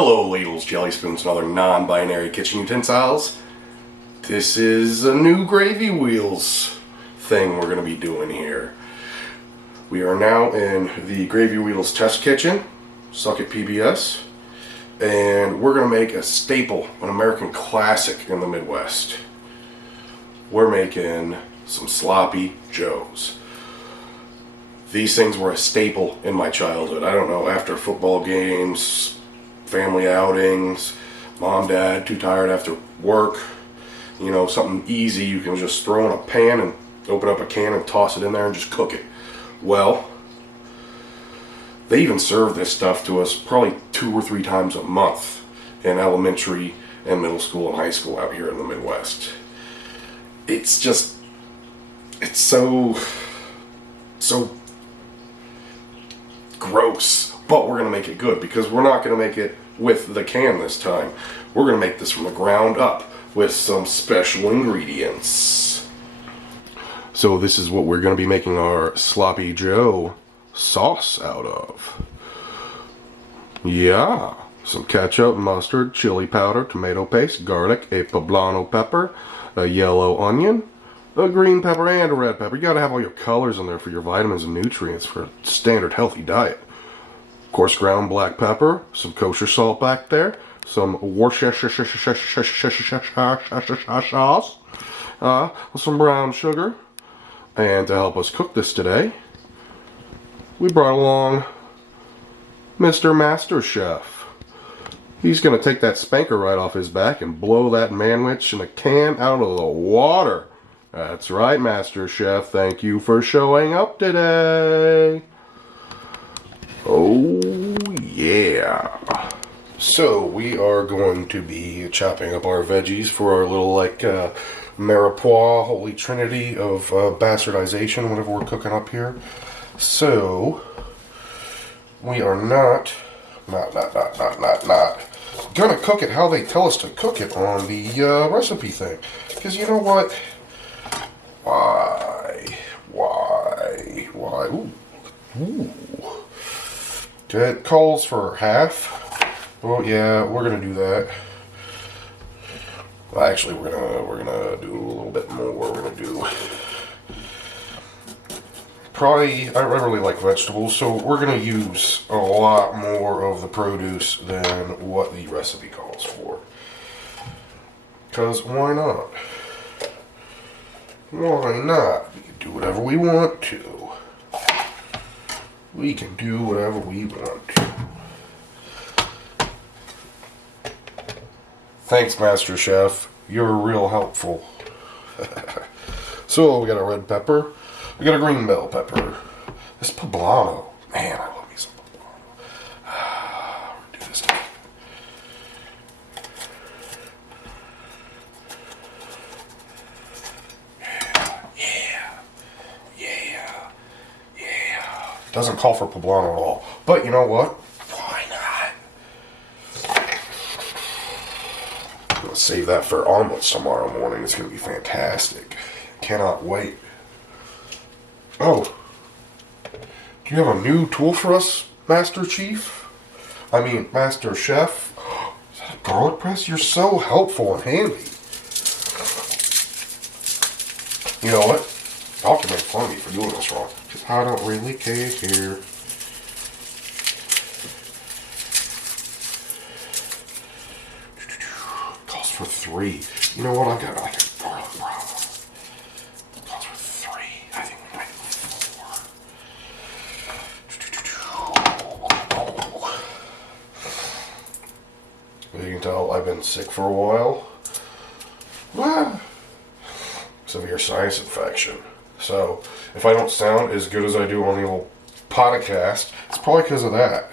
Hello ladles, jelly spoons, and other non-binary kitchen utensils. This is a new gravy wheels thing we're going to be doing here. We are now in the gravy wheels test kitchen, Suck It PBS, and we're going to make a staple, an American classic in the Midwest. We're making some sloppy joes. These things were a staple in my childhood. I don't know, after football games, family outings, mom, dad, too tired after work, you know, something easy you can just throw in a pan and open up a can and toss it in there and just cook it. Well, they even serve this stuff to us probably 2 or 3 times a month in elementary and middle school and high school out here in the Midwest. It's just, it's so gross, but we're going to make it good because we're not going to make it with the can this time. We're going to make this from the ground up with some special ingredients. So this is what we're going to be making our Sloppy Joe sauce out of. Yeah, some ketchup, mustard, chili powder, tomato paste, garlic, a poblano pepper, a yellow onion, a green pepper, and a red pepper. You gotta have all your colors in there for your vitamins and nutrients for a standard healthy diet. Of course, ground black pepper, some kosher salt back there, some Worcestershire sauce, some brown sugar. And to help us cook this today, we brought along Mr. Master Chef. He's gonna take that spanker right off his back and blow that manwich in a can out of the water. That's right, Master Chef. Thank you for showing up today. Oh, yeah. So, we are going to be chopping up our veggies for our little, Mirepoix Holy Trinity of bastardization, whatever we're cooking up here. So, we are not gonna cook it how they tell us to cook it on the recipe thing. Because you know what? Why? Ooh. It calls for half. Oh yeah, we're gonna do that. Well, actually, we're gonna do a little bit more. We're gonna do probably. I really like vegetables, so we're gonna use a lot more of the produce than what the recipe calls for. Cause why not? Why not? We can do whatever we want to. We can do whatever we want to. Thanks, Master Chef. You're real helpful. So, we got a red pepper. We got a green bell pepper. This poblano. Man, I love me some poblano. We'll do this today. Yeah. Doesn't call for poblano at all. But you know what? Why not? I'm going to save that for omelets tomorrow morning. It's going to be fantastic. Cannot wait. Oh. Do you have a new tool for us, Master Chef? Is that a garlic press? You're so helpful and handy. You know what? Y'all can make fun of me for doing this wrong. Because I don't really care. Calls for 3. You know what? I've got like a garlic problem. Calls for 3. I think we might do 4. As you can tell, I've been sick for a while. Severe sinus infection. So, if I don't sound as good as I do on the old podcast, it's probably because of that.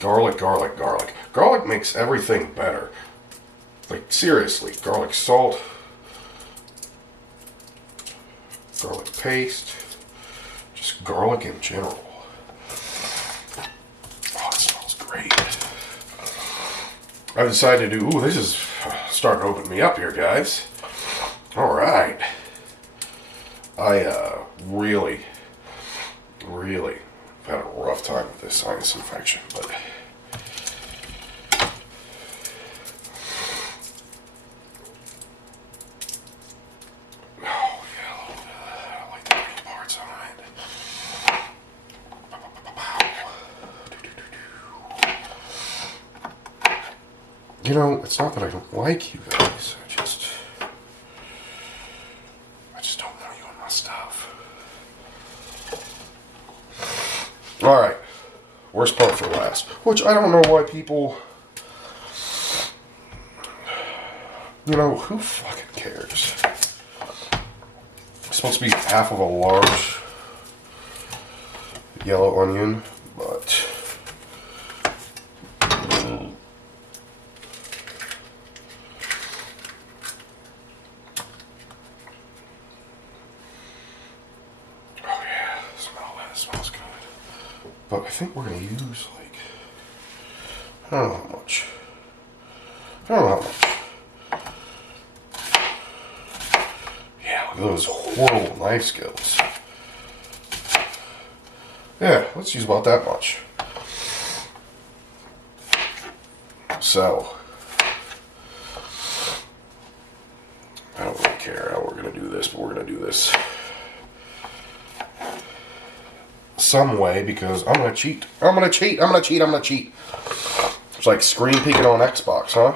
Garlic. Garlic makes everything better. Like, seriously. Garlic salt. Garlic paste. Just garlic in general. Oh, it smells great. I've decided to do, this is starting to open me up here, guys. Alright. I really really had a rough time with this sinus infection, but oh yeah, I like the green parts on it. You know, it's not that I don't like you guys. I just don't know you and my stuff. All right, worst part for last, which I don't know why people, you know, who fucking cares? It's supposed to be half of a large yellow onion, but but I think we're going to use, like, I don't know how much. Yeah, look at those horrible knife skills. Yeah, let's use about that much. So, I don't really care how we're going to do this, but we're going to do this some way because I'm gonna cheat. I'm gonna cheat. It's like screen peeking on Xbox, huh?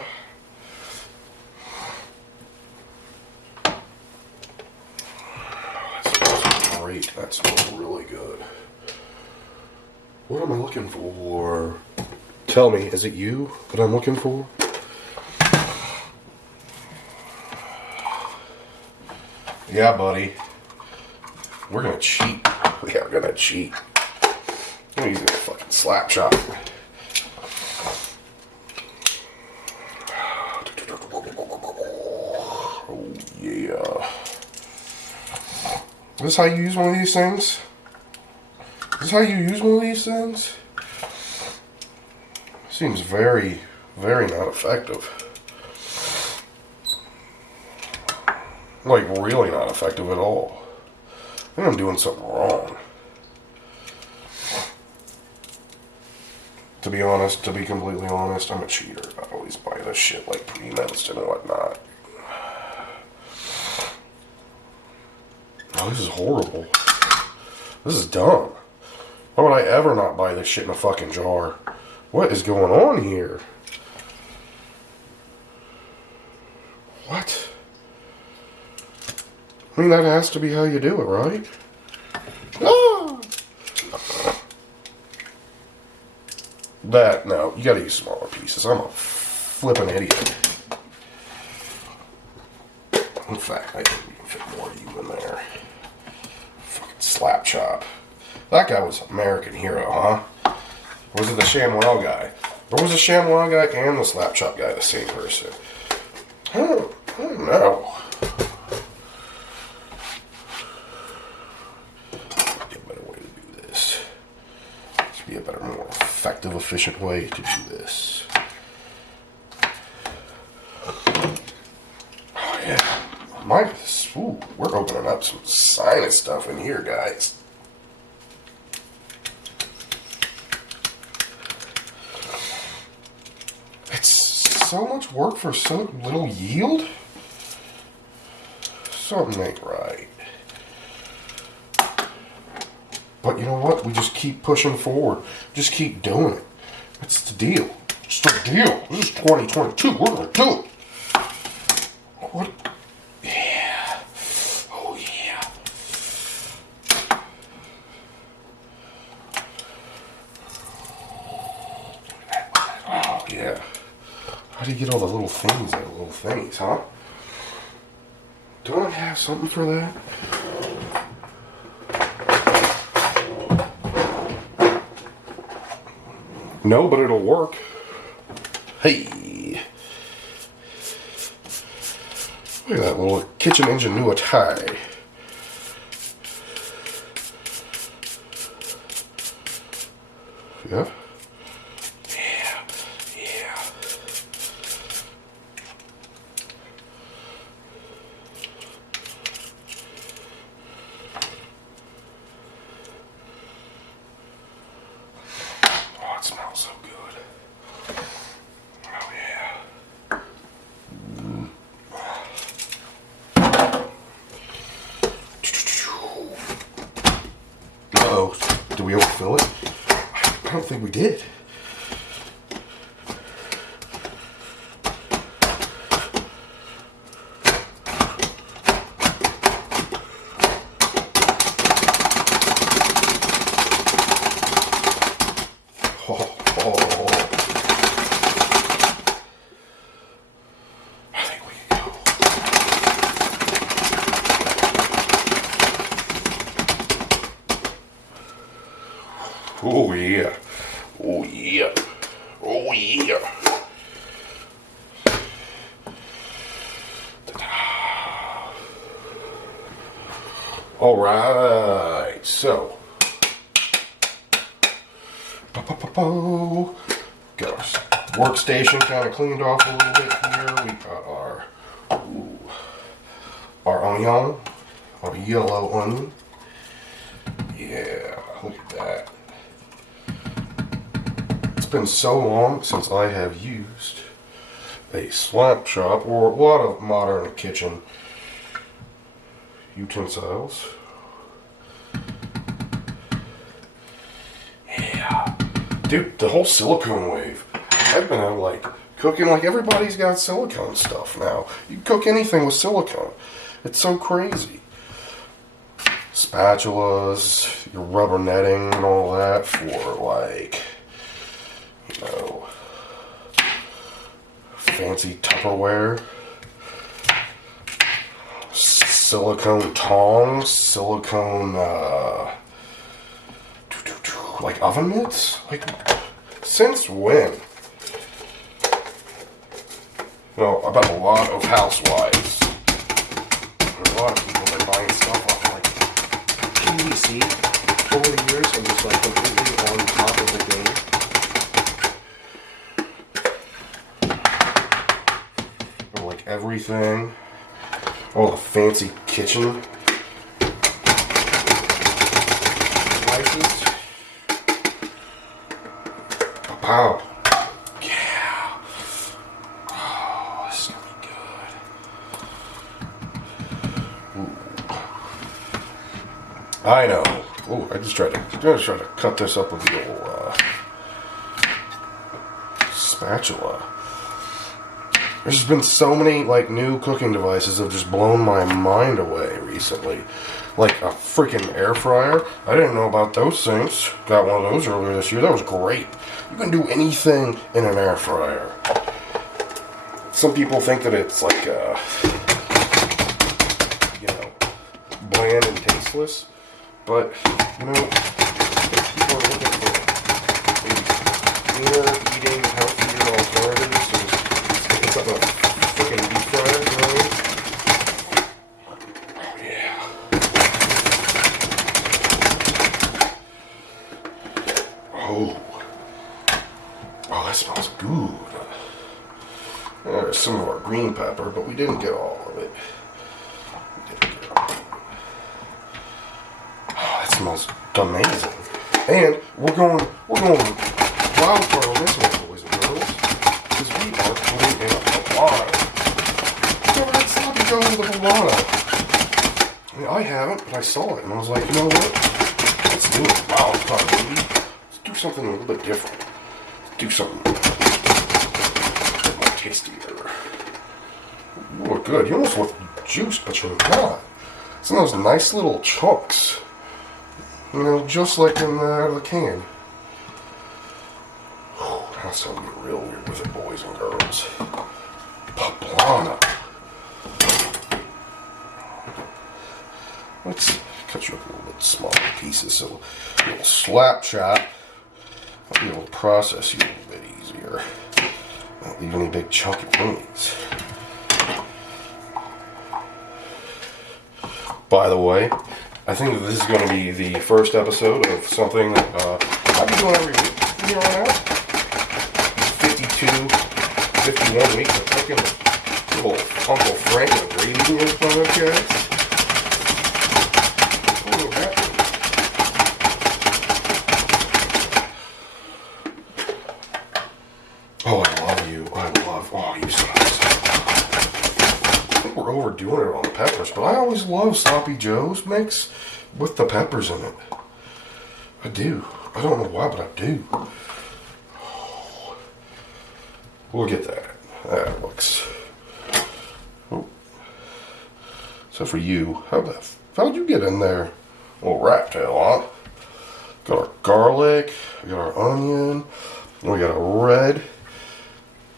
That smells great. That smells really good. What am I looking for? Tell me, is it you that I'm looking for? Yeah, buddy. We're gonna cheat. We are gonna cheat. I'm using a fucking slap shot. Oh yeah. Is this how you use one of these things? Seems very, very not effective. Like really not effective at all. I think I'm doing something wrong. To be honest, to be completely honest, I'm a cheater. I always buy this shit like pre-minced and whatnot. Oh, this is horrible. This is dumb. Why would I ever not buy this shit in a fucking jar? What is going on here? What? I mean, that has to be how you do it, right? Ah! No, you gotta use smaller pieces. I'm a flippin' idiot. In fact, I think we can fit more of you in there. Fucking slap chop. That guy was American Hero, huh? Or was it the ShamWow guy? Or was the ShamWow guy and the slap chop guy the same person? I don't know. Be a better, more effective, efficient way to do this. Oh yeah, ooh, we're opening up some sinus stuff in here, guys. It's so much work for so little yield. Something ain't right. But you know what? We just keep pushing forward. Just keep doing it. That's the deal. It's the deal. This is 2022. We're going to do it. What? Yeah. Oh, yeah. Oh, yeah. How do you get all the little things out of little things, huh? Don't I have something for that? No, but it'll work. Hey. Look at that little kitchen ingenuity. Yeah. Yeah. Uh-oh. Did we overfill it? I don't think we did. Oh yeah. Oh yeah. Oh yeah. All right. So. Got our workstation kind of cleaned off a little bit here. We got our onion, our yellow onion. Yeah, look at that. It's been so long since I have used a slap chop or a lot of modern kitchen utensils. Yeah. Dude, the whole silicone wave. I've been like cooking like everybody's got silicone stuff now. You can cook anything with silicone. It's so crazy. Spatulas, your rubber netting and all that for like, you know, fancy Tupperware. Silicone tongs, silicone, like oven mitts? Like, since when? You know, I bet a lot of housewives, a lot of people that are buying stuff off like PVC over the years and just like completely on top of the game. Or like everything. All the fancy kitchen devices. Wow. Yeah. Oh, this is gonna be good. Ooh. I know. Ooh, I just tried to cut this up with the old spatula. There's been so many like new cooking devices that have just blown my mind away recently. Like a freaking air fryer. I didn't know about those things. Got one of those earlier this year. That was great. You can do anything in an air fryer. Some people think that it's like, you know, bland and tasteless. But, you know, people are looking for cleaner, eating, healthier alternatives. So just pick up a freaking deep fryer, you know? Oh, yeah. Oh. Oh, that smells good. There's some of our green pepper, but we didn't get all of it. Oh, that smells amazing. And we're going wild card on this one, boys and girls, because we are putting in a poblano. Remember that sloppy joe with a poblano? I mean, I haven't, but I saw it and I was like, you know what? Let's do it. Wild card, baby. Let's do something a little bit different. Do something a bit more tastier. You look good. You almost look juiced, but you're not. Some of those nice little chunks. You know, just like in the can. That's gonna get real weird with it, boys and girls. Poblano. Let's cut you up a little bit smaller pieces so a little slap chop. I'll be able to process you a little bit easier. Not leave any big chunky wings. By the way, I think that this is going to be the first episode of something that I'll be doing every week from here on out. 52, 51 weeks of cooking with little Uncle Frank and the Gravy Wheels podcast. Oh, I love you. Oh, you suck. I think we're overdoing it on the peppers, but I always love Sloppy Joe's mix with the peppers in it. I do. I don't know why, but I do. Oh. Look at that. That looks... Oh. So for you, how'd you get in there? Little rat tail, huh? Got our garlic, we got our onion, we got a red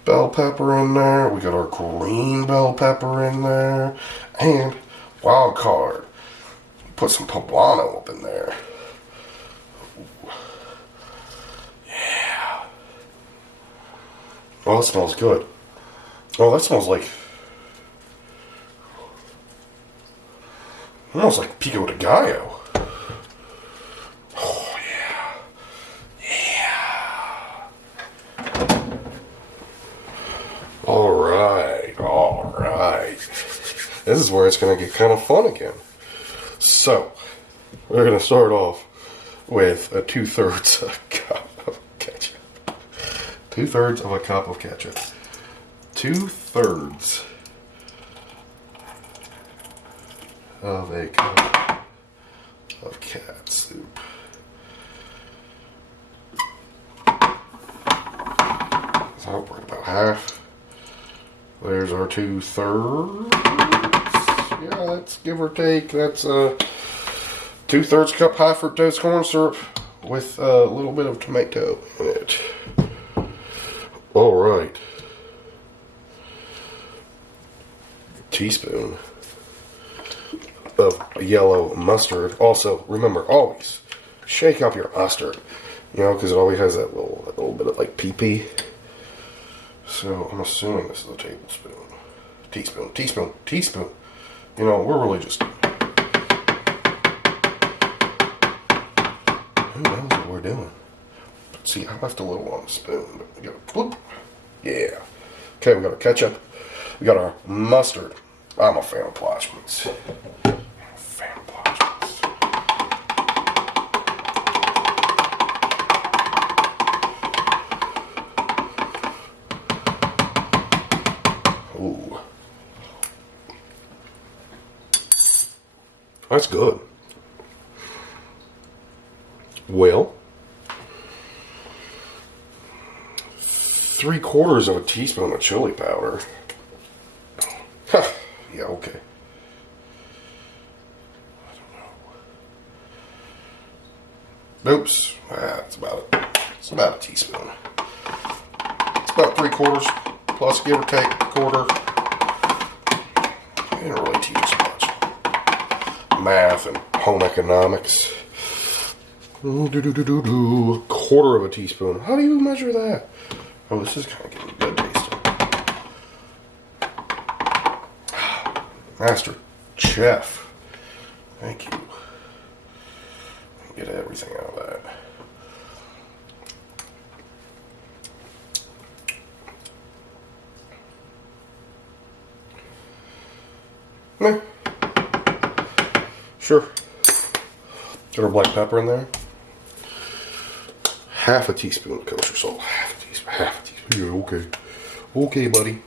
bell pepper in there, we got our green bell pepper in there, and wild card. Put some poblano up in there. Ooh. Yeah. Oh, that smells good. Oh, that smells like almost like pico de gallo. Alright. This is where it's going to get kind of fun again. So, we're going to start off with a 2/3 cup of ketchup. 2/3 of a cup of ketchup. 2/3 of a cup of cat soup. So, we're about half. There's our 2/3. Yeah, that's give or take. That's 2/3 cup high fructose corn syrup with a little bit of tomato in it. All right. Teaspoon of yellow mustard. Also, remember, always shake up your mustard. You know, because it always has that little bit of like pee-pee. So I'm assuming this is a tablespoon. Teaspoon. You know, we're really just... Who knows what we're doing? See, I left a little on the spoon, but we got a bloop. Yeah. Okay, we got our ketchup. We got our mustard. I'm a fan of Plasmins. Ooh. That's good. Well, 3/4 of a teaspoon of chili powder. Huh. Yeah, okay. I don't know. Oops. That's about it. It's about a teaspoon. It's about 3/4 plus, give or take, a quarter. I didn't really teach much math and home economics. Quarter of a teaspoon. How do you measure that? Oh, this is kind of getting good tasting. Master Chef. Thank you. Get everything out of that. Meh. Sure. Got our black pepper in there. Half a teaspoon of kosher salt. Half a teaspoon. Yeah, okay. Okay, buddy.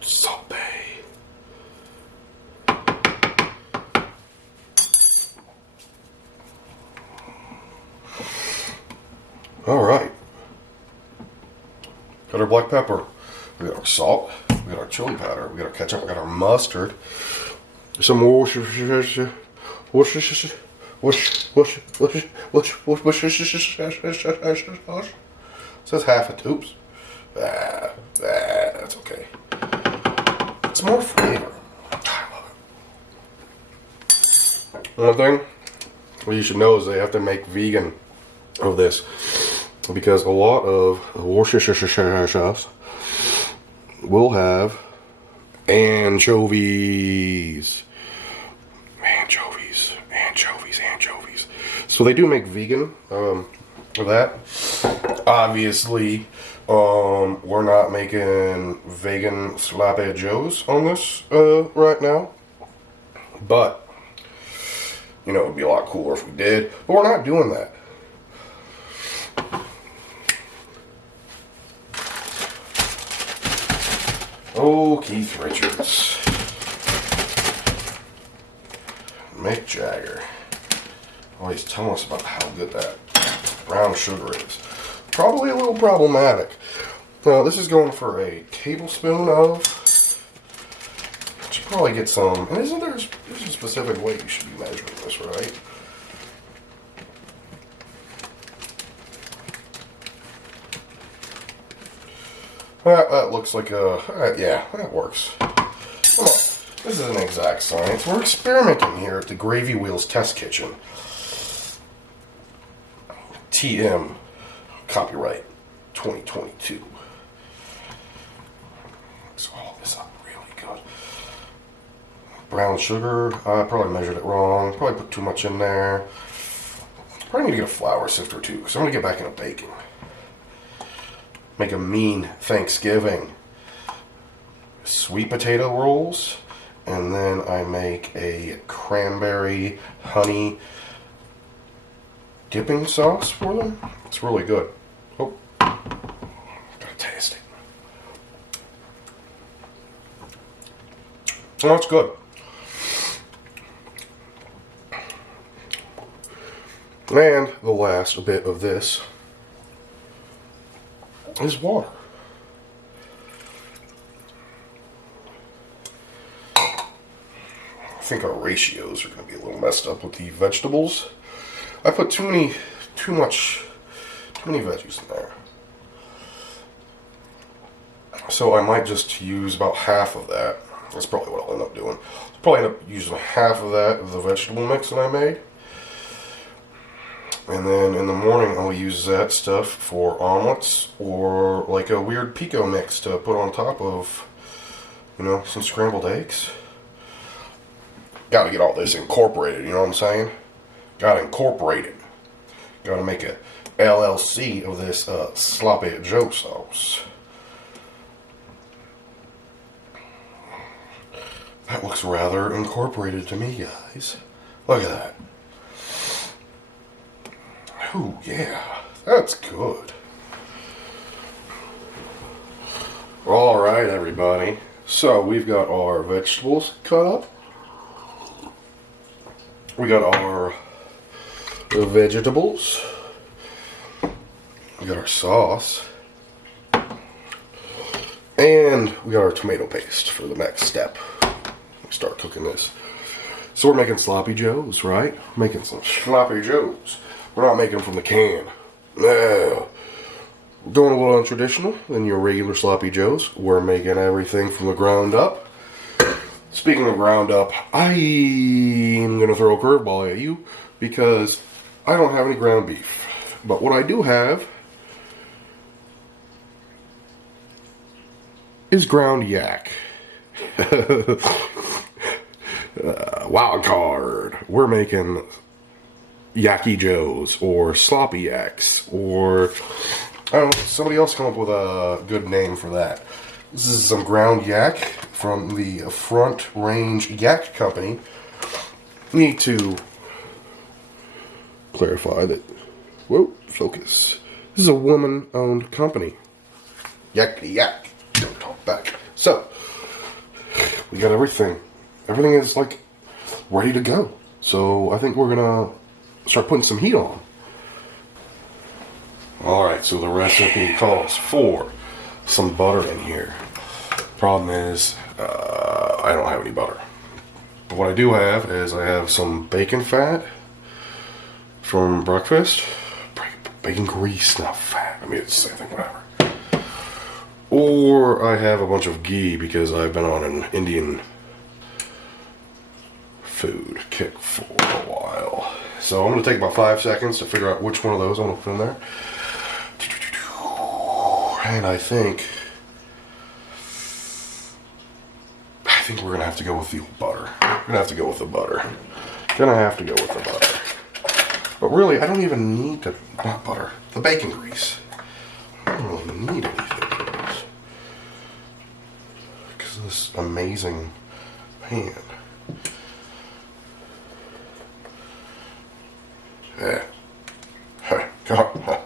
Saute. All right. Got our black pepper. We got our salt. We got our chili powder. We got our ketchup. We got our mustard. Some Worcestershire. Says half a oops. That's okay. It's more flavor. I love it. One thing what you should know is they have to make vegan of this because a lot of Worcestershire chefs will have anchovies. So they do make vegan of that. Obviously, we're not making vegan sloppy joes on this right now. But, you know, it would be a lot cooler if we did. But we're not doing that. Oh, Keith Richards. Mick Jagger. Always telling us about how good that brown sugar is. Probably a little problematic. Now, this is going for a tablespoon of. Should probably get some. And isn't there's a specific way you should be measuring this, right? That looks like a. Yeah, that works. Come on. This isn't exact science. We're experimenting here at the Gravy Wheels Test Kitchen. TM. Copyright 2022. Mix all this up really good. Brown sugar. I probably measured it wrong. Probably put too much in there. Probably need to get a flour sifter too, because I'm going to get back into baking. Make a mean Thanksgiving. Sweet potato rolls. And then I make a cranberry honey dipping sauce for them. It's really good. Oh, gotta taste it. Oh, it's good. And the last bit of this is water. I think our ratios are going to be a little messed up with the vegetables. I put too many veggies in there. So I might just use about half of that. That's probably what I'll end up doing. I'll probably end up using half of that of the vegetable mix that I made. And then in the morning I'll use that stuff for omelets or like a weird pico mix to put on top of, you know, some scrambled eggs. Gotta get all this incorporated, you know what I'm saying? Gotta incorporate it. Gotta make a LLC of this sloppy Joe sauce. That looks rather incorporated to me, guys. Look at that. Ooh, yeah, that's good. Alright, everybody. So, we've got our vegetables cut up. We got our vegetables. We got our sauce. And we got our tomato paste for the next step. Let's start cooking this. So we're making sloppy joes, right? We're making some sloppy joes. We're not making them from the can. No. We're going a little untraditional than your regular sloppy joes. We're making everything from the ground up. Speaking of ground up, I'm going to throw a curveball at you because I don't have any ground beef. But what I do have is ground yak. Wild card. We're making Yakky Joes or Sloppy Yaks or I don't know, somebody else come up with a good name for that. This is some ground yak from the Front Range Yak Company. Need to clarify that, whoa, focus. This is a woman-owned company. Yakety yak. Don't talk back. So, we got everything. Everything is like ready to go. So I think we're gonna start putting some heat on. Alright, so the recipe calls for some butter in here. Problem is, I don't have any butter. But what I do have is I have some bacon fat from breakfast. Bacon grease, not fat. I mean, it's the same thing, whatever. Or I have a bunch of ghee because I've been on an Indian food kick for a while. So I'm going to take about 5 seconds to figure out which one of those I'm going to put in there. And I think we're going to have to go with the butter. We're going to have to go with the butter. Gonna have to go with the butter. But really, I don't even need to, not butter, the bacon grease. I don't really need anything for this. Because of this amazing pan. Yeah. Come on.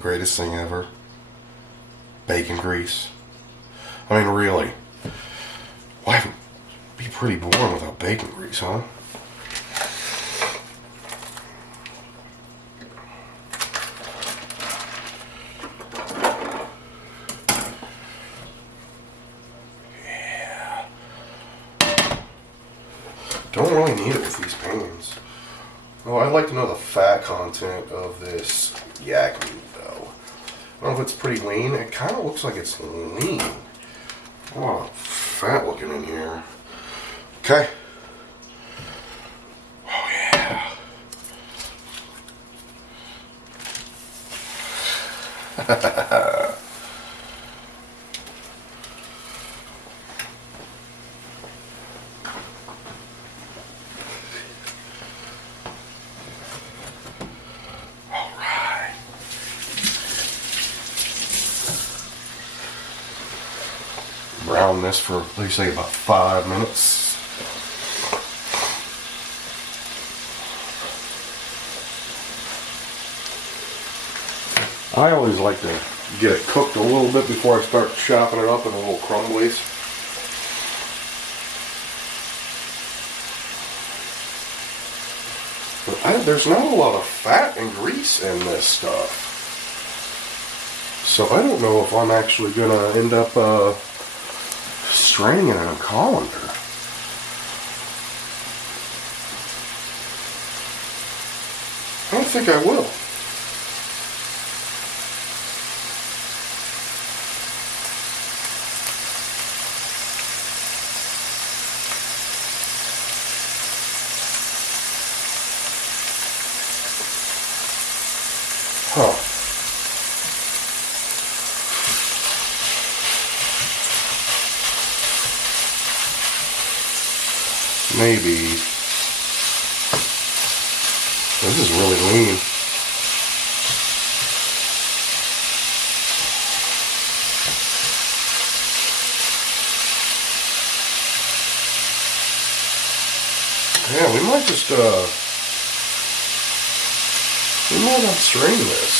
Greatest thing ever. Bacon grease. I mean, really. Life would be pretty boring without bacon grease, huh? Yeah. Don't really need it with these pans. Oh, I'd like to know the fat content of this yak meat, though. I don't know if it's pretty lean. It kind of looks like it's lean. Oh, fat looking in here. Okay. Oh, yeah. Brown this for, what do you say, about 5 minutes. I always like to get it cooked a little bit before I start chopping it up in little crumblies. But there's not a lot of fat and grease in this stuff. So I don't know if I'm actually going to end up straining it in a colander. I don't think I will. Huh. Maybe. This is really lean. Yeah, we might just, we might not strain this.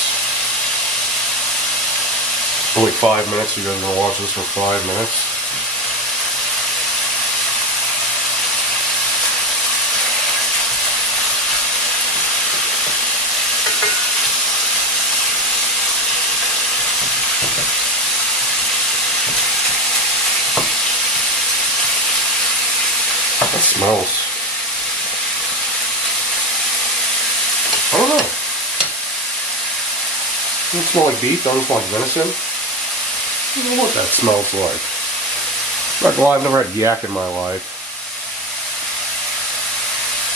Only 5 minutes, you guys are gonna watch this for 5 minutes. That smells. I don't know. Doesn't smell like beef, doesn't smell like venison. I don't know what that smells like. Not gonna lie, I've never had yak in my life.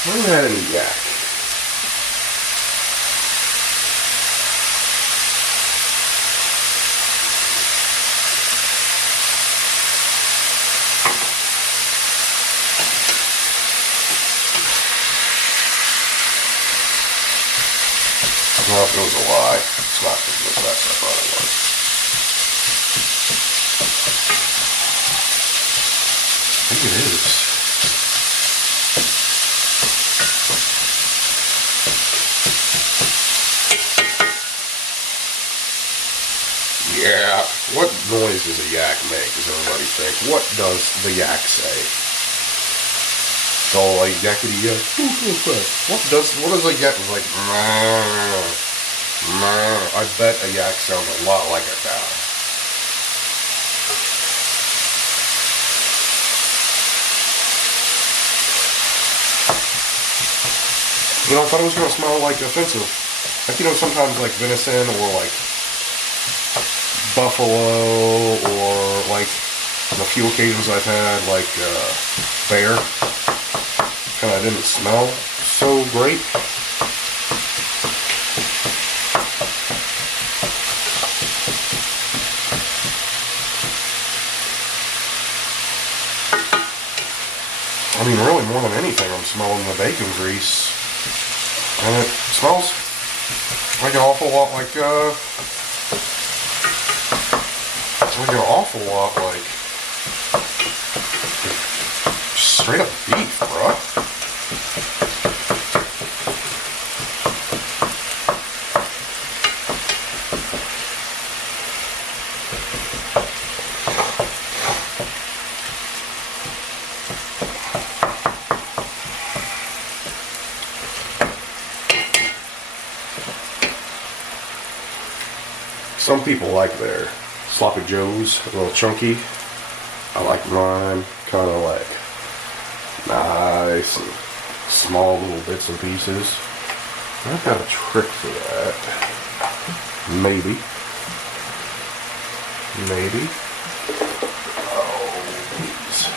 I haven't had any yak. Well, it was a lie. It's not as fast as I thought it was. I think it is. Yeah. What noise does a yak make, does everybody think? What does the yak say? It's all like yakety yak. What does a yak like? I bet a yak sounds a lot like a cow. You know, I thought it was going to smell like offensive. Like, you know, sometimes like venison or like buffalo or like on a few occasions I've had like bear. Kind of didn't smell so great. I mean, really, more than anything, I'm smelling the bacon grease. And it smells like an awful lot like, straight up beef, bruh. Some people like their sloppy joes a little chunky. I like mine kind of like nice and small little bits and pieces. I've got a trick for that. Maybe. Maybe. Oh, please.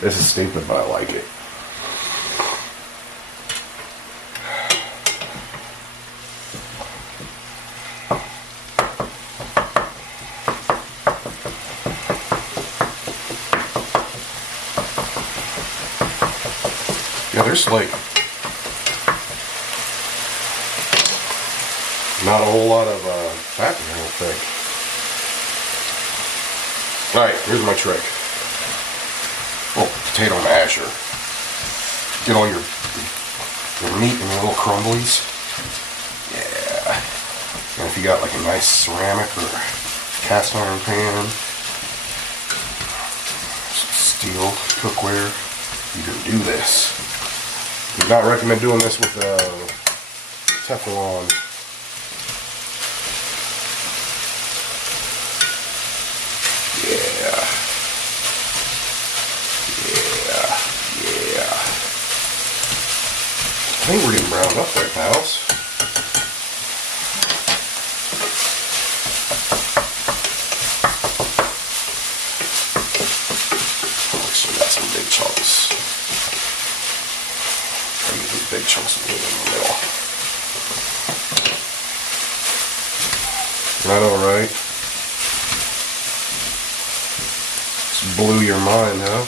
This is stupid, but I like it. Yeah, there's like not a whole lot of fat in here, I don't think. Alright, here's my trick. Oh, potato masher. Get all your meat in little crumblies. Yeah. And if you got like a nice ceramic or cast iron pan, some steel cookware, you can do this. I do not recommend doing this with Teflon. I think we're getting browned up there, pals. Oh, so we got some big chunks. These big chunks in the middle. Isn't that alright? Just blew your mind, huh?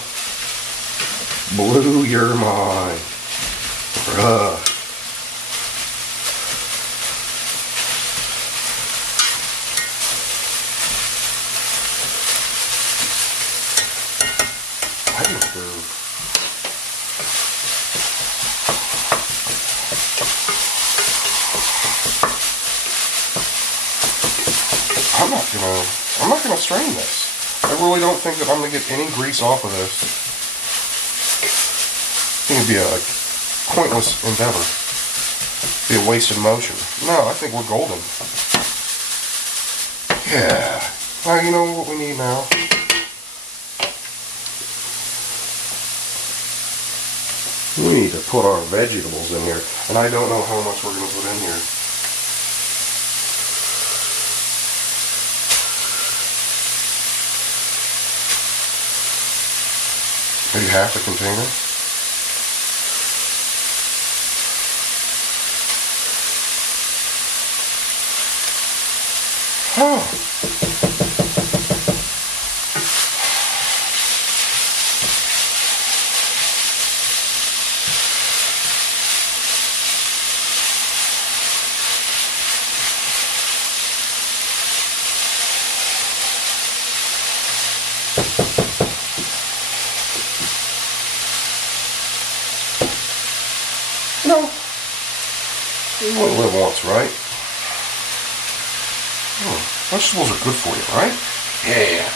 Blew your mind. Bruh. I can prove. I'm not gonna strain this. I really don't think that I'm gonna get any grease off of this. I think it'd be a pointless endeavor. Be a wasted motion. No, I think we're golden. Yeah. Well, you know what we need now? We need to put our vegetables in here. And I don't know how much we're going to put in here. Maybe half a container. Oh. No. You want to live once, right? Oh, vegetables are good for you, right? Yeah.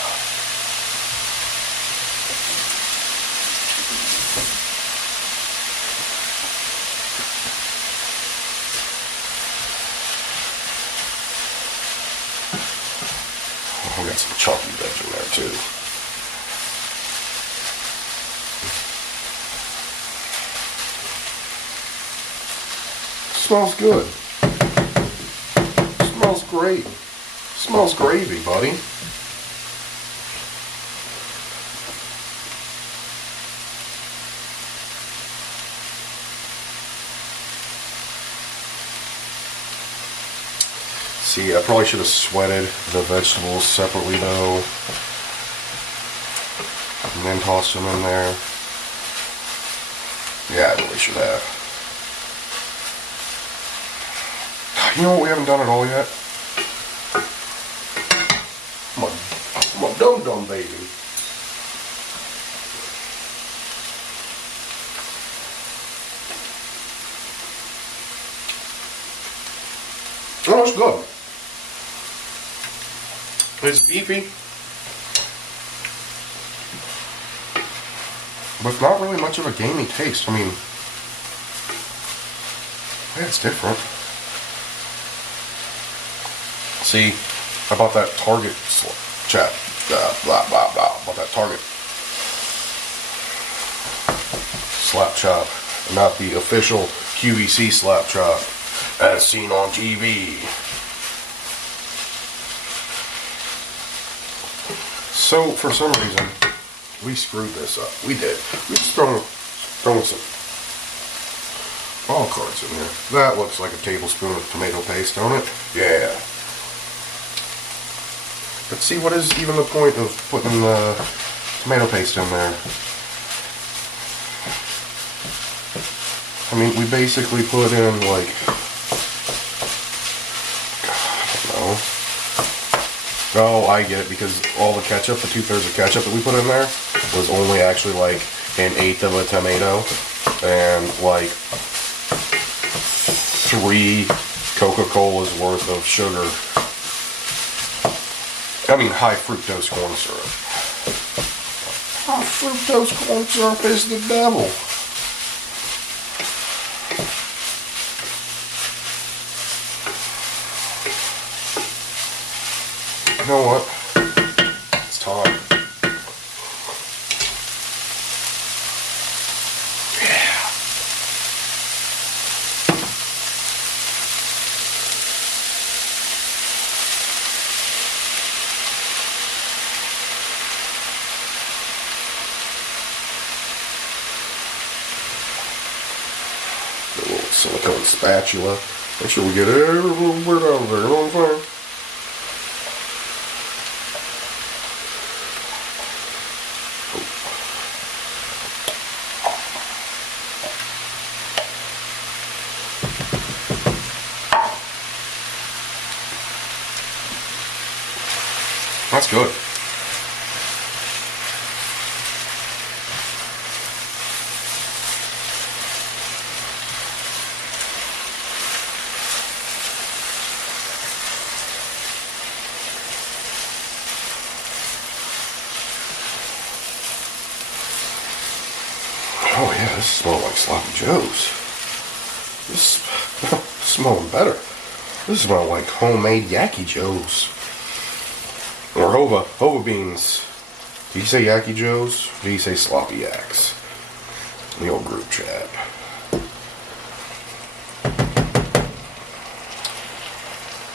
Oh, we got some chunky veg in there too. Smells good. Smells great. Smells gravy, buddy. See, I probably should have sweated the vegetables separately though, and then tossed them in there. Yeah, I really should have. You know what we haven't done at all yet? I'm a dum-dum baby. Oh, it's good. It's beefy, but not really much of a gamey taste. I mean, yeah, it's different. See, I bought that Target blah, blah, blah, about that Target slap chop, and not the official QVC slap chop as seen on TV. So, for some reason, we screwed this up. We did. We just thrown some all cards in here. That looks like a tablespoon of tomato paste, don't it? Yeah. But see, what is even the point of putting the tomato paste in there? I mean, we basically put in like, I don't know. Oh, I get it, because all the ketchup, the 2/3 of ketchup that we put in there, was only actually like 1/8 of a tomato and like 3 Coca-Cola's worth of sugar. I mean, high fructose corn syrup. High fructose corn syrup is the devil. You know what? It's time. Yeah. A little silicone spatula. Make sure we get every little bit out of there. You know what I'm saying? That's good. Oh yeah, this smells like sloppy joes. This smelling better. This smells like homemade Yakky joes. Or hova beans. Do you say Yakky joes? Or do you say sloppy yaks? The old group chat.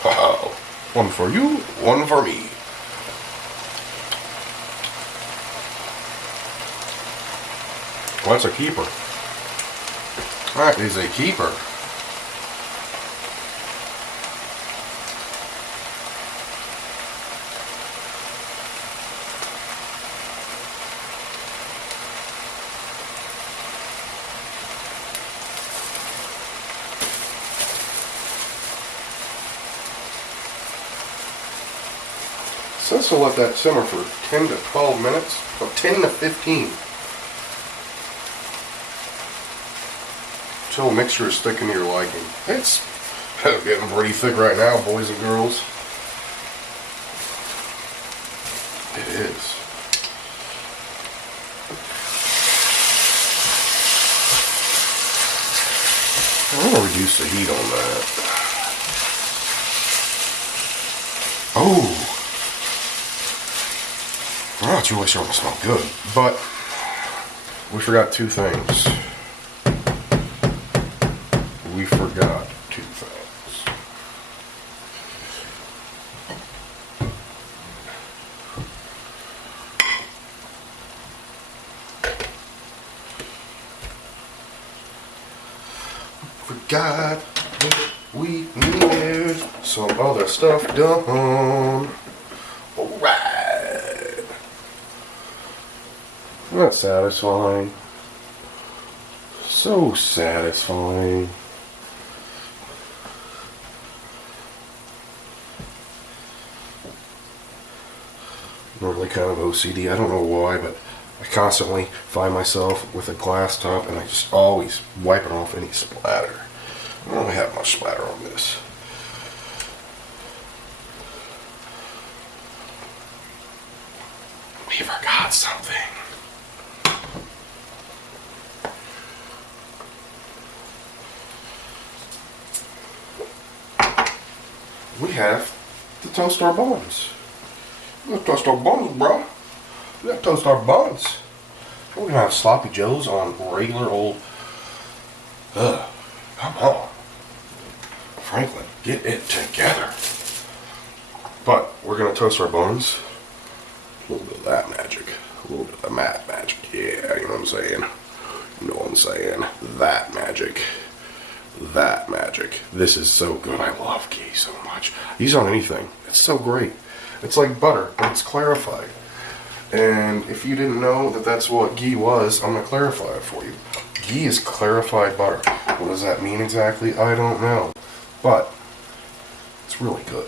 Wow. One for you, one for me. Well, that's a keeper. That is a keeper. Says to let that simmer for 10 to 12 minutes, or 10 to 15. Until the mixture is thick to your liking. It's getting pretty thick right now, boys and girls. It is. I'm going to reduce the heat on that. Oh! Well, it's really starting to smell good. But we forgot 2 things. We forgot 2 things. Forgot that we needed some other stuff done. Alright. That's satisfying. So satisfying. Normally kind of OCD. I don't know why, but I constantly find myself with a glass top and I just always wiping off any splatter. I don't really have much splatter on this. We forgot something. We have to toast our buns. We gotta toast our buns, bro. We gotta toast our buns. We're gonna have sloppy joes on regular old. Come on, Franklin, get it together. But we're gonna toast our buns. A little bit of that magic, a little bit of that magic. Yeah, you know what I'm saying. You know what I'm saying. That magic. That magic. This is so good. I love ghee so much. Use on anything. It's so great. It's like butter, but it's clarified. And if you didn't know that that's what ghee was, I'm going to clarify it for you. Ghee is clarified butter. What does that mean exactly? I don't know. But it's really good.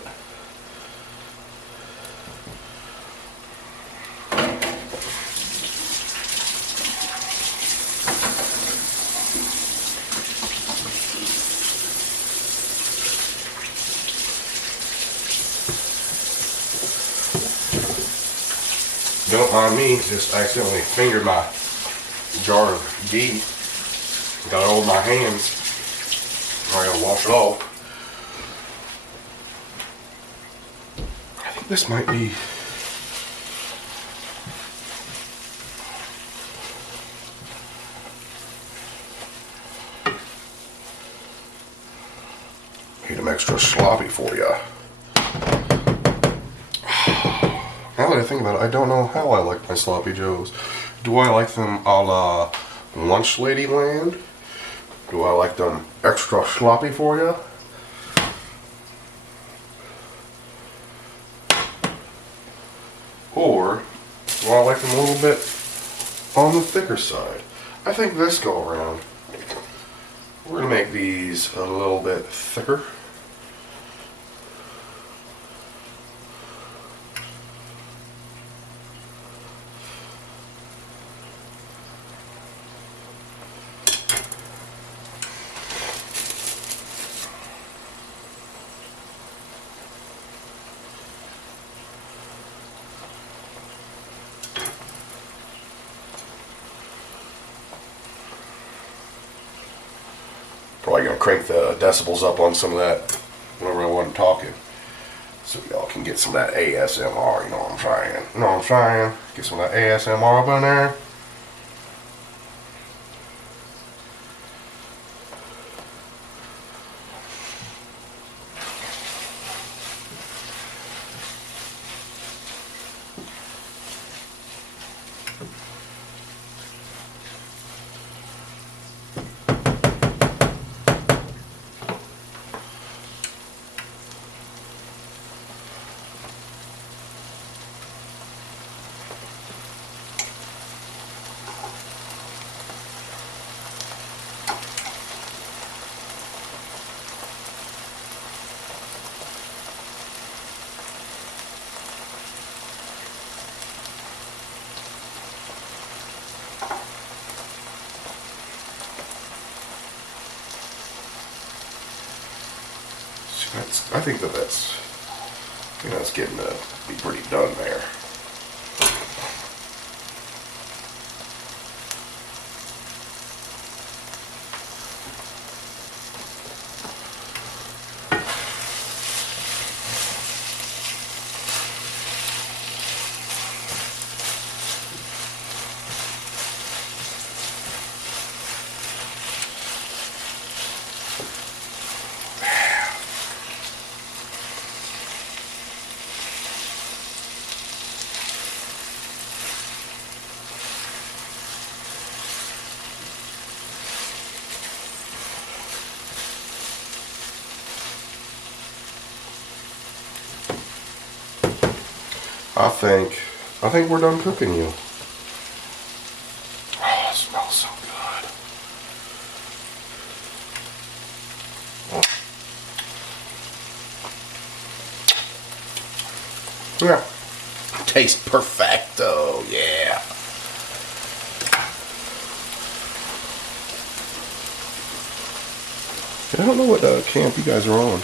Don't mind me, just accidentally fingered my jar of ghee. Got it all in my hands. I gotta wash it off. I think this might be. Made them extra sloppy for you. Now that I think about it, I don't know how I like my sloppy joes. Do I like them a la Lunch Lady Land? Do I like them extra sloppy for you? Or do I like them a little bit on the thicker side? I think this go around, we're going to make these a little bit thicker. Probably gonna crank the decibels up on some of that whenever I wasn't talking, so y'all can get some of that ASMR. You know what I'm saying? You know what I'm saying? Get some of that ASMR up in there. I think that's getting to be pretty done there. I think we're done cooking you. Oh, it smells so good. Yeah. Tastes perfecto, yeah. I don't know what camp you guys are on.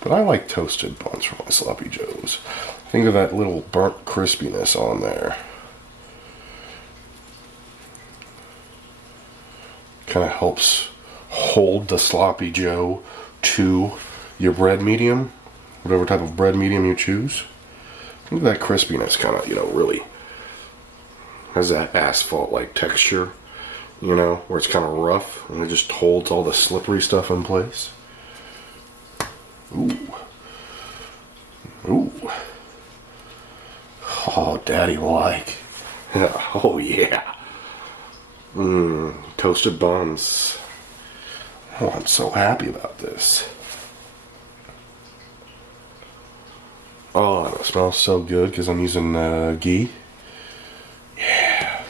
But I like toasted buns for my sloppy joes. Think of that little burnt crispiness on there. Kind of helps hold the sloppy joe to your bread medium, whatever type of bread medium you choose. Think of that crispiness kind of, really has that asphalt-like texture, where it's kind of rough and it just holds all the slippery stuff in place. Ooh. Ooh. Oh, Daddy will like. Oh, yeah. Toasted buns. Oh, I'm so happy about this. Oh, and it smells so good because I'm using ghee. Yeah.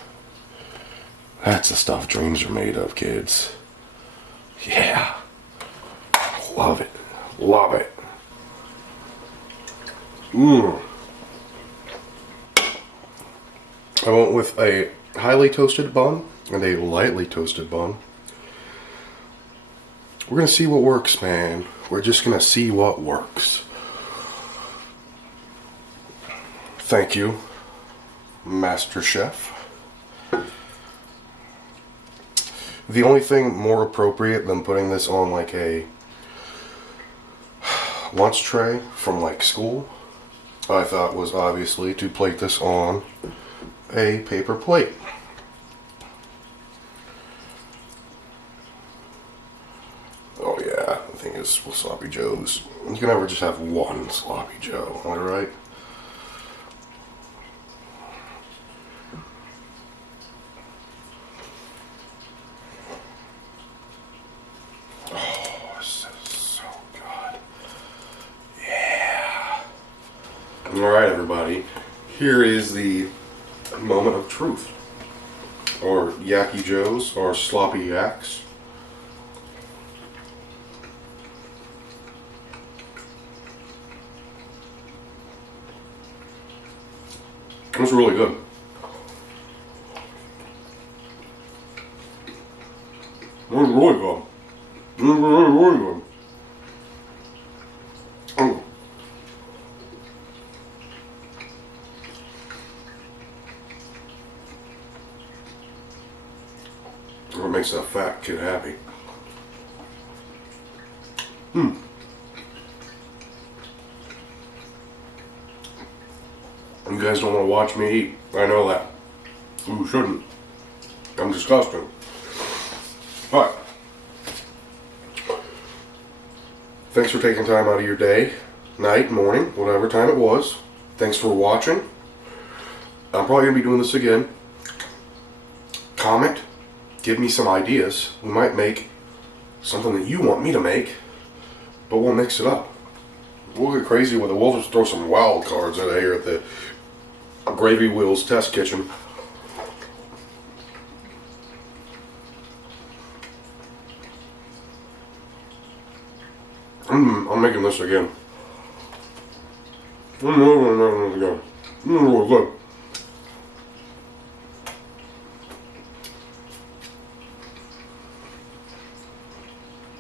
That's the stuff dreams are made of, kids. Yeah. Love it. Love it. I went with a highly toasted bun and a lightly toasted bun. We're gonna see what works, man. We're just gonna see what works. Thank you, Master Chef. The only thing more appropriate than putting this on like a lunch tray from like school, I thought was obviously to plate this on a paper plate. Oh yeah, the thing is with sloppy joes, you can never just have one sloppy joe, am I right? Oh, this is so good. Yeah. Alright everybody, here is the moment of truth. Or Yakky Joes, or sloppy yaks. It was really good. It was really good. It was really good. Oh. What makes that fat kid happy? You guys don't want to watch me eat. I know that. You shouldn't. I'm disgusting. But thanks for taking time out of your day, night, morning, whatever time it was. Thanks for watching. I'm probably going to be doing this again. Comment. Give me some ideas. We might make something that you want me to make, but we'll mix it up. We'll get crazy with it. We'll just throw some wild cards out here at the Gravy Wheels Test Kitchen. I'm making this again. I'm making this again. This is really good.